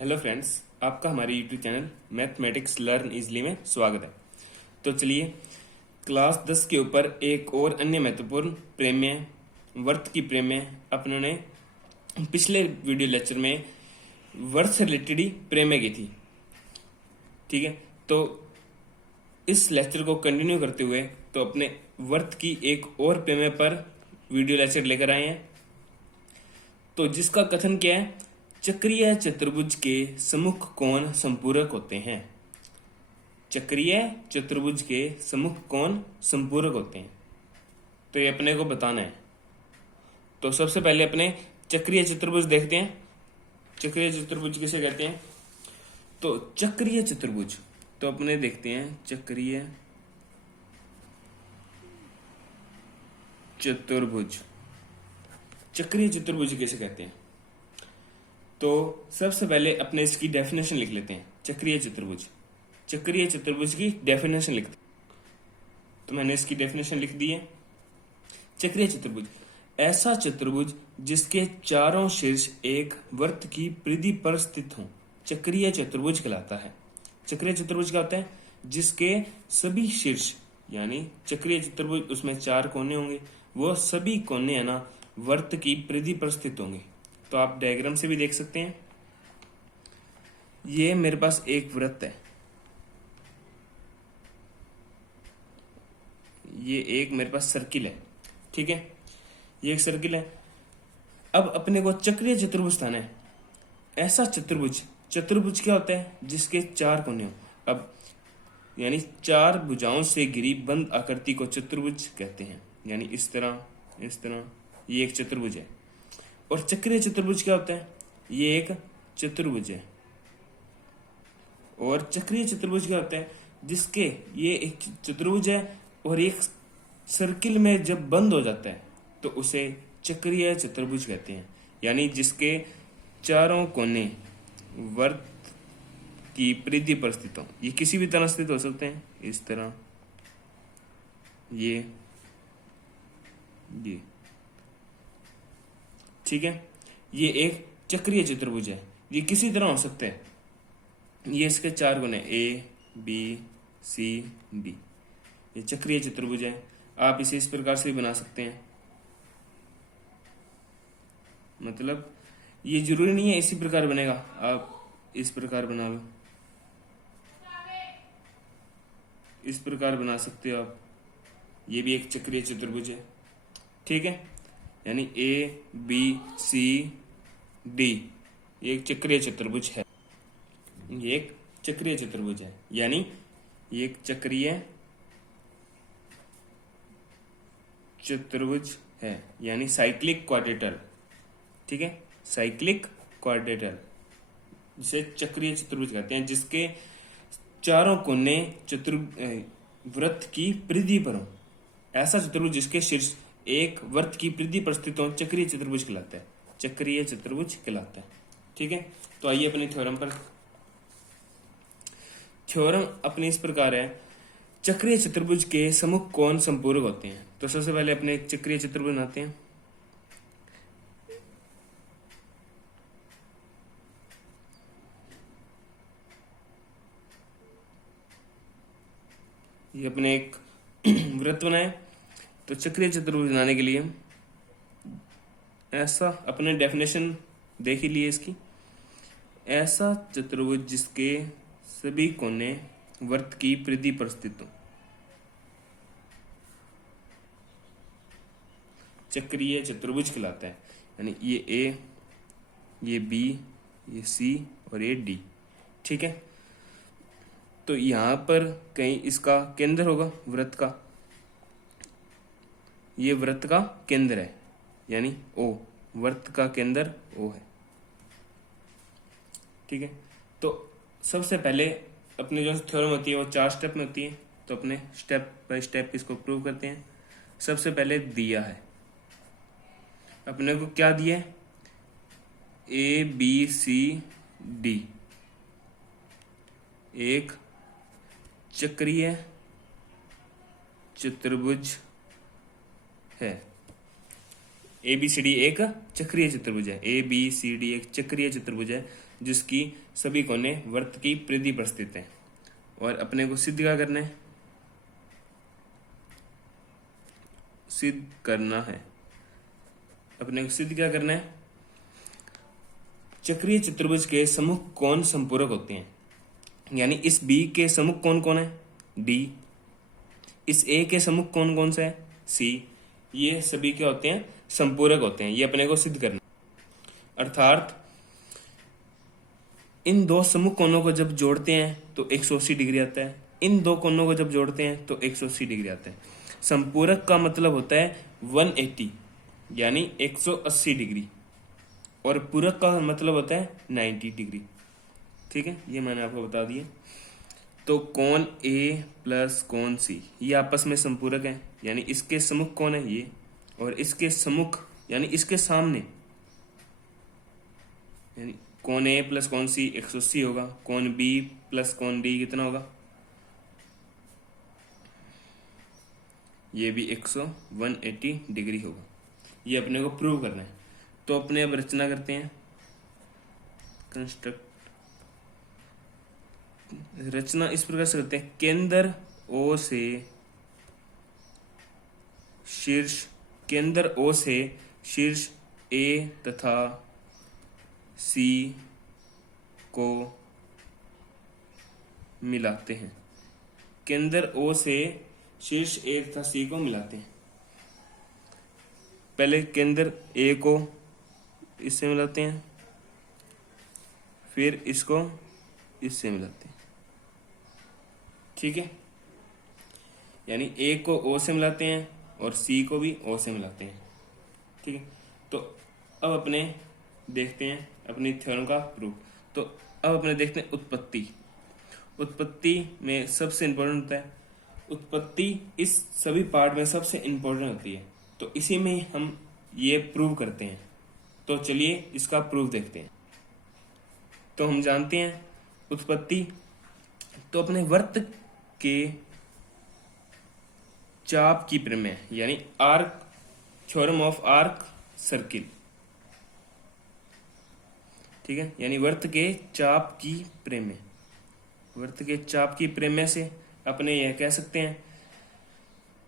Hello friends, आपका हमारे YouTube channel mathematics learn easily में स्वागत है। तो चलिए क्लास 10 के ऊपर एक और अन्य महत्वपूर्ण प्रमेय वर्त की प्रमेय अपनों पिछले वीडियो लेक्चर में वर्त से रिलेटेड ही प्रमेय की थी। ठीक है, तो इस लेक्चर को कंटिन्यू करते हुए तो अपने वर्त की एक और प्रमेय पर वीडियो लेक्चर लेकर आए हैं। तो जिसका कथन क्या है, चक्रीय चतुर्भुज के सम्मुख कोण संपूरक होते हैं। चक्रीय चतुर्भुज के सम्मुख कोण संपूरक होते हैं, तो ये अपने को बताना है। तो सबसे पहले अपने चक्रीय चतुर्भुज देखते हैं। चक्रीय चतुर्भुज किसे कहते हैं? तो चक्रीय चतुर्भुज तो अपने देखते हैं चक्रीय चतुर्भुज। चक्रीय चतुर्भुज किसे कहते हैं? तो सबसे पहले अपने इसकी डेफिनेशन लिख लेते हैं। चक्रीय चतुर्भुज, चक्रीय चतुर्भुज की डेफिनेशन लिखते हैं। तो मैंने इसकी डेफिनेशन लिख दी है। चक्रीय चतुर्भुज ऐसा चतुर्भुज जिसके चारों शीर्ष एक वृत्त की परिधि पर स्थित हों, चक्रीय चतुर्भुज कहलाता है। चक्रीय चतुर्भुज क्या होता है? जिसके सभी शीर्ष, यानी चक्रीय चतुर्भुज उसमें चार कोने होंगे, वो सभी कोने है ना वृत्त की परिधि पर स्थित होंगे। तो आप डायग्राम से भी देख सकते हैं। ये मेरे पास एक वृत्त है, ये एक मेरे पास सर्किल है। ठीक है, ये एक सर्किल है। अब अपने को चक्रीय चतुर्भुज स्थान है। ऐसा चतुर्भुज, चतुर्भुज क्या होता है? जिसके चार कोने हो। अब यानी चार भुजाओं से घिरी बंद आकृति को चतुर्भुज कहते हैं। यानी इस तरह, इस तरह, ये एक चतुर्भुज है। और चक्रीय चतुर्भुज क्या होता है? ये एक चतुर्भुज है। और चक्रीय चतुर्भुज क्या होता है? जिसके ये एक चतुर्भुज है और एक सर्किल में जब बंद हो जाता है तो उसे चक्रीय चतुर्भुज कहते हैं। यानी जिसके चारों कोने वृत्त की परिधि पर स्थित हो। ये किसी भी तरह स्थित हो सकते हैं, इस तरह, ये ठीक है। ये एक चक्रीय चतुर्भुज है, ये किसी तरह हो सकते हैं। ये इसके चार कोने ए बी सी डी, ये चक्रीय चतुर्भुज है। आप इसे इस प्रकार से भी बना सकते हैं। मतलब ये जरूरी नहीं है इसी प्रकार बनेगा, आप इस प्रकार बना लो, इस प्रकार बना सकते हो आप। ये भी एक चक्रीय चतुर्भुज है। ठीक है, यानी ए बी सी डी ये एक चक्रीय चतुर्भुज है। ये एक चक्रीय चतुर्भुज है, यानी ये एक चक्रीय चतुर्भुज है, यानी साइक्लिक क्वाड्रेटर। ठीक है, साइक्लिक क्वाड्रेटर जिसे चक्रीय चतुर्भुज कहते हैं, जिसके चारों कोने वृत्त की परिधि पर हो। ऐसा चतुर्भुज जिसके शीर्ष एक वृत्त की परिधि पर स्थित हो, चक्रीय चतुर्भुज कहलाता है। चक्रीय चतुर्भुज कहलाता है। ठीक है, तो आइए अपने थ्योरम पर। थ्योरम अपनी इस प्रकार है, चक्रीय चतुर्भुज के सम्मुख कोण संपूरक होते हैं। तो सबसे पहले अपने एक चक्रीय चतुर्भुज बनाते हैं। ये अपने एक वृत्त बनाए। तो चक्रीय चतुर्भुज बनाने के लिए ऐसा अपने डेफिनेशन देख ही लिए इसकी। ऐसा चतुर्भुज जिसके सभी कोने वृत्त की परिधि पर स्थित हो, चक्रीय चतुर्भुज कहलाता है। यानी ये ए, ये बी, ये सी और ये डी। ठीक है, तो यहां पर कहीं इसका केंद्र होगा वृत्त का। ये वृत्त का केंद्र है, यानी ओ, वृत्त का केंद्र ओ है। ठीक है, तो सबसे पहले अपने जो थ्योरम होती है वो 4 स्टेप में होती है। तो अपने स्टेप बाय स्टेप इसको प्रूव करते हैं। सबसे पहले दिया है अपने को, क्या दिया है? ए बी सी डी एक चक्रीय चतुर्भुज है। ABCD एक चक्रीय चतुर्भुज है। ABCD एक चक्रीय चतुर्भुज है जिसकी सभी कोने वृत्त की परिधि पर स्थित है। और अपने को सिद्ध क्या करना है? सिद्ध करना है, अपने को सिद्ध क्या करना है? चक्रीय चतुर्भुज के सम्मुख कोण संपूरक होते हैं। यानी इस B के सम्मुख कोण कौन है? D। इस A के सम्मुख कोण कौन सा है? C। ये सभी क्या होते हैं? संपूरक होते हैं। ये अपने को सिद्ध करना, अर्थात इन दो सम्मुख कोणों को जब जोड़ते हैं तो 180 डिग्री आता है, इन दो कोणों को जब जोड़ते हैं तो 180 डिग्री आता है। संपूरक का मतलब होता है 180 यानी 180 डिग्री, और पूरक का मतलब होता है 90 डिग्री। ठीक है, ये मैंने आपको बता दिया। तो कोण A प्लस कोण C ये आपस में संपूरक है, यानी इसके सम्मुख कौन है? ये, और इसके सम्मुख यानी इसके सामने, यानी कोण A प्लस कोण C 180 होगा, कोण B प्लस कोण D कितना होगा? ये भी 180 डिग्री होगा। ये अपने को प्रूव करना है। तो अपने अब रचना करते हैं, कंस्ट्रक्ट। रचना इस प्रकार से करते हैं, केंद्र O से शीर्ष, केंद्र O से शीर्ष A तथा C को मिलाते हैं। केंद्र O से शीर्ष A तथा C को मिलाते हैं। पहले केंद्र A को इससे मिलाते हैं, फिर इसको इससे मिलाते हैं। ठीक है, यानी A को O से मिलाते हैं और C को भी O से मिलाते हैं। ठीक है, तो अब अपने देखते हैं अपनी थ्योरम का प्रूफ। तो अब अपने देखते हैं उत्पत्ति। उत्पत्ति में सबसे इंपॉर्टेंट होता है, उत्पत्ति इस सभी पार्ट में सबसे इंपॉर्टेंट होती है। तो इसी में हम ये प्रूव करते हैं। तो चलिए इसका प्रूफ देखते हैं। तो हम जानते हैं उत्पत्ति, तो अपने वृत्त के चाप की प्रमेय यानी arc, theorem of arc circle. ठीक है, यानी वृत्त के चाप की प्रमेय, वृत्त के चाप की प्रमेय से अपने यह कह सकते हैं,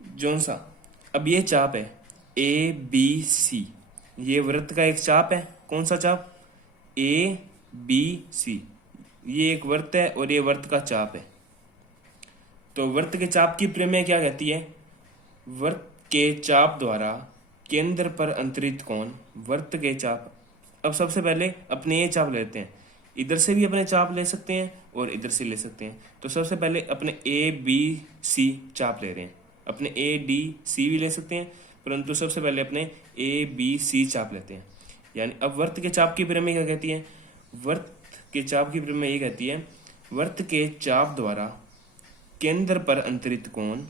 जोन सा अब ये चाप है ABC, ये वृत्त का एक चाप है। कौन सा चाप? ABC। ये एक वृत्त है और ये वृत्त का चाप है। तो वृत्त के चाप की प्रमेय क्या कहती है? वृत्त के चाप द्वारा केंद्र पर अंतरित कोण, वृत्त के चाप। अब सबसे पहले अपने ये चाप लेते हैं, इधर से भी अपने चाप ले सकते हैं और इधर से ले सकते हैं। तो सबसे पहले अपने ABC चाप ले रहे हैं, अपने ADC भी ले सकते हैं, परंतु सबसे पहले अपने ABC चाप लेते हैं। यानी अब वृत्त के चाप की प्रमेय क्या कहती है? वृत्त के चाप की प्रमेय ये कहती है, वृत्त के चाप द्वारा केंद्र पर अंतरित कोण,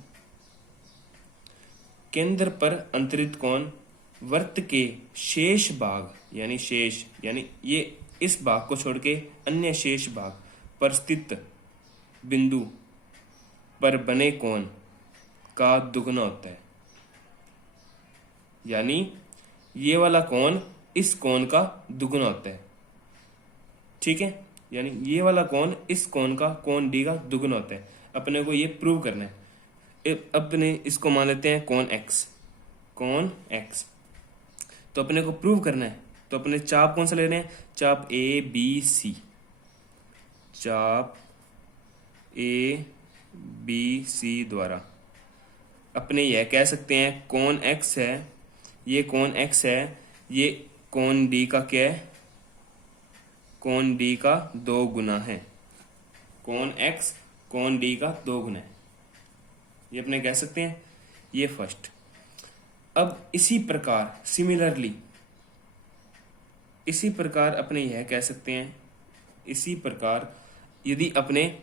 केंद्र पर अंतरित कोण वृत्त के शेष भाग, यानी शेष यानी ये इस भाग को छोड़ के अन्य शेष भाग पर स्थित बिंदु पर बने कोण का दुगना होता है। यानी ये वाला कोण इस कोण का दुगना होता है। ठीक है, यानी ये वाला कोण इस कोण का, कोण D का दुगना होता है। अपने को ये प्रूव करना है। अपने इसको मान लेते हैं कोण X, कोण X। तो अपने को प्रूव करना है, तो अपने चाप कौन सा ले रहे हैं? चाप ABC, चाप ABC द्वारा अपने यह कह सकते हैं कोण X है, ये कोण X है, ये कोण D का क्या है? कोण D का 2 गुना है। कोण X कोण D का 2 गुना है, ये अपने कह सकते हैं। ये फर्स्ट। अब इसी प्रकार सिमिलरली, इसी प्रकार अपने यह कह सकते हैं, इसी प्रकार यदि अपने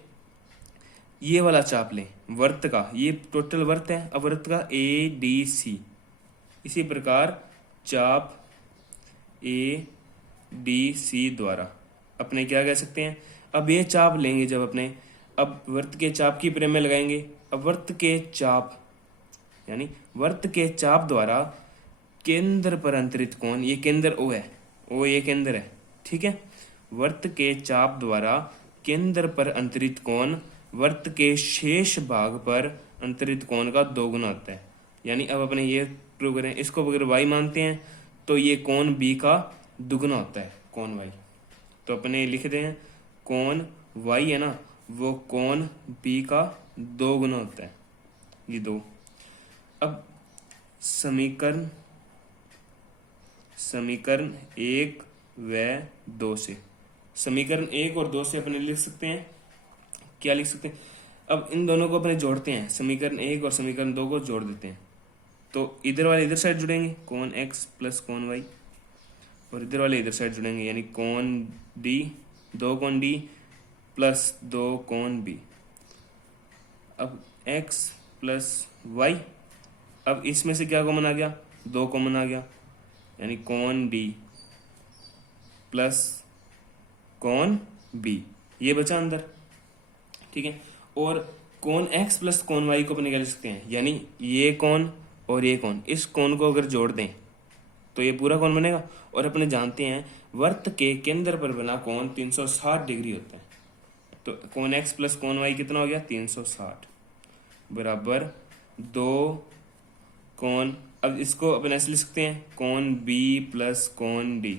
ये वाला चाप लें वृत्त का, ये टोटल वृत्त है, अब वृत्त का ADC, इसी प्रकार चाप ADC द्वारा अपने क्या कह सकते हैं? अब ये चाप लेंगे जब अपने, अब वृत्त के चाप की प्रमेय लगाएंगे। अब वृत्त के चाप यानी वृत्त के चाप द्वारा केंद्र पर अंतरित कोण, ये केंद्र ओ है, ओ ये केंद्र है, ठीक है। वृत्त के चाप द्वारा केंद्र पर अंतरित कोण वृत्त के शेष भाग पर अंतरित कोण का 2 गुना होता है। यानी अब अपने ये प्रूव करें, इसको अगर y मानते हैं तो ये कोण b का दुगना होता है, कोण y। तो अपने लिख दें कोण y है ना, वो कोण b का 2 गुना होता है, ये 2। अब समीकरण 1 व 2 से, समीकरण 1 और 2 से अपने लिख सकते हैं, क्या लिख सकते हैं, अब इन दोनों को अपने जोड़ते हैं, समीकरण 1 और समीकरण 2 को जोड़ देते हैं। तो इधर वाले इधर साइड जुड़ेंगे, कोण x प्लस कोण y, और इधर वाले इधर साइड जुड़ेंगे, यानी कोण d, 2 कोण d प्लस 2 कोण b। अब x प्लस y, अब इसमें से क्या कॉमन आ गया, 2 कॉमन आ गया, यानी कोण d प्लस कोण b, ये बचा अंदर, ठीक है। और कोण x प्लस कोण y को अपने क्या लिख सकते हैं, यानी ये कोण और ये कोण, इस कोण को अगर जोड़ दें तो ये पूरा कोण बनेगा। और अपने जानते हैं वृत्त के केंद्र पर बना कोण 360 डिग्री होता है। तो कोण x प्लस कोण y कितना हो गया, 360 बराबर 2 कोण, अब इसको अपन ऐसे लिख सकते हैं, कोण b प्लस कोण d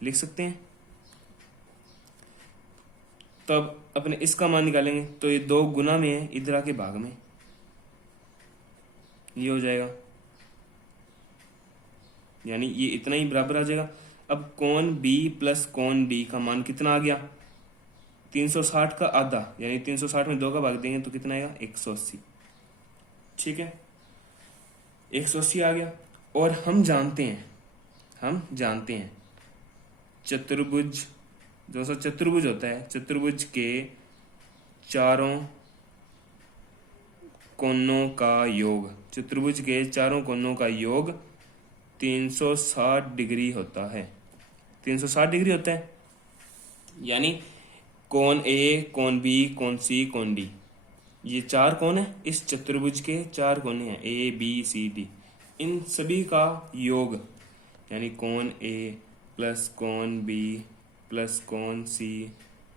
लिख सकते हैं। तब अपने इसका मान निकालेंगे तो ये 2 गुना में है, इधर आके भाग में, ये हो जाएगा, यानी ये इतना ही बराबर आ जाएगा। अब कोण b प्लस कोण d का मान कितना आ गया, 360 का आधा, यानी 360 में 2 का भाग देंगे तो कितना आएगा, 180, ठीक है, 180 आ गया। और हम जानते हैं चतुर्भुज, जो सा चतुर्भुज होता है, चतुर्भुज के चारों कोणों का योग, चतुर्भुज के चारों कोणों का योग 360 डिग्री होता है, 360 डिग्री होता है। यानी कोण ए, कोण बी, कोण सी, कोण डी, ये 4 कोण है, इस चतुर्भुज के 4 कोण हैं, ए बी सी डी, इन सभी का योग, यानी कोण ए प्लस कोण बी प्लस कोण सी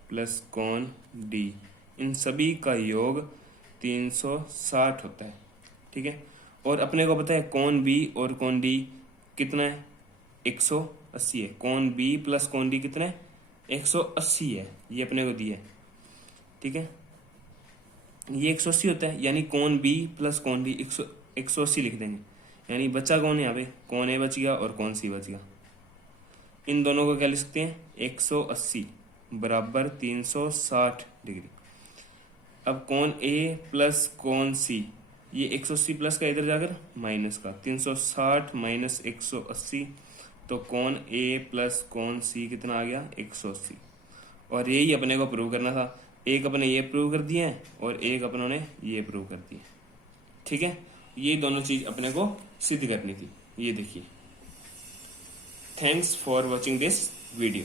प्लस कोण डी, इन सभी का योग 360 होता है, ठीक है। और अपने को पता है कोण बी और कोण डी कितना है, 180 है, कोण बी प्लस कोण डी कितना है, 180 है, ये अपने को दिया है, ठीक है, ये 180 होता है। यानी कोण बी प्लस कोण डी 180 लिख देंगे, यानी बचा कौन है यहाँ पे, कोण ए बच गया और कोण सी बच गया। इन दोनों को क्या लिख सकते हैं, 180 बराबर 360 डिग्री। अब कोण ए प्लस कोण सी, ये 180 प्लस का इधर जाकर माइनस का, 360 माइनस 180, तो कोण ए प्लस कोण सी कितना आ गया, 180। और यही अपने को प्रूव करना था, एक अपने ये प्रूव कर दिए और एक अपनों ने ये प्रूव कर दिए, ठीक है। ये दोनों चीज अपने को सिद्ध करनी थी, ये देखिए। Thanks for watching this video.